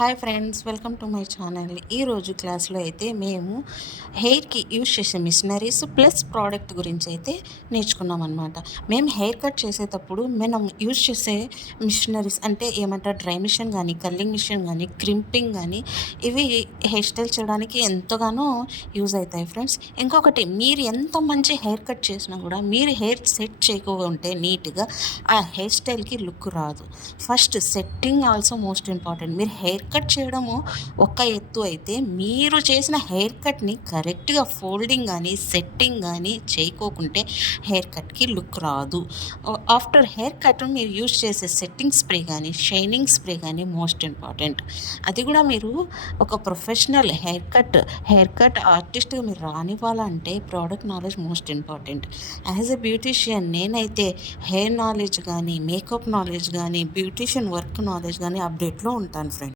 Hi friends, welcome to my channel. ఈరోజు క్లాస్లో అయితే మేము హెయిర్కి యూజ్ చేసే మిషనరీస్ ప్లస్ ప్రోడక్ట్ గురించి అయితే నేర్చుకున్నాం అనమాట. మేము హెయిర్ కట్ చేసేటప్పుడు మనం యూజ్ చేసే మిషనరీస్ అంటే ఏమంటారు, డ్రై మిషన్ కానీ, కల్లింగ్ మిషన్ కానీ, క్రింపింగ్ కానీ, ఇవి హెయిర్ స్టైల్ చేయడానికి ఎంతగానో యూజ్ అవుతాయి ఫ్రెండ్స్. ఇంకొకటి, మీరు ఎంత మంచి హెయిర్ కట్ చేసినా కూడా మీరు హెయిర్ సెట్ చేయకుంటే నీట్గా ఆ హెయిర్ స్టైల్కి లుక్ రాదు. First setting also most important. మీరు హెయిర్ కట్ చేయడము ఒక ఎత్తు అయితే, మీరు చేసిన హెయిర్ కట్ని కరెక్ట్గా ఫోల్డింగ్ కానీ సెట్టింగ్ కానీ చేయకోకుంటే హెయిర్ కట్కి లుక్ రాదు. ఆఫ్టర్ హెయిర్ కట్ మీరు యూజ్ చేసే సెట్టింగ్ స్ప్రే కానీ షైనింగ్ స్ప్రే కానీ మోస్ట్ ఇంపార్టెంట్. అది కూడా మీరు ఒక ప్రొఫెషనల్ హెయిర్ కట్ ఆర్టిస్ట్గా మీరు రానివ్వాలంటే product knowledge most important. As a beautician నేనైతే హెయిర్ నాలెడ్జ్ కానీ, మేకప్ నాలెడ్జ్ కానీ, బ్యూటీషియన్ వర్క్ నాలెడ్జ్ కానీ అప్డేట్లో ఉంటాను ఫ్రెండ్స్.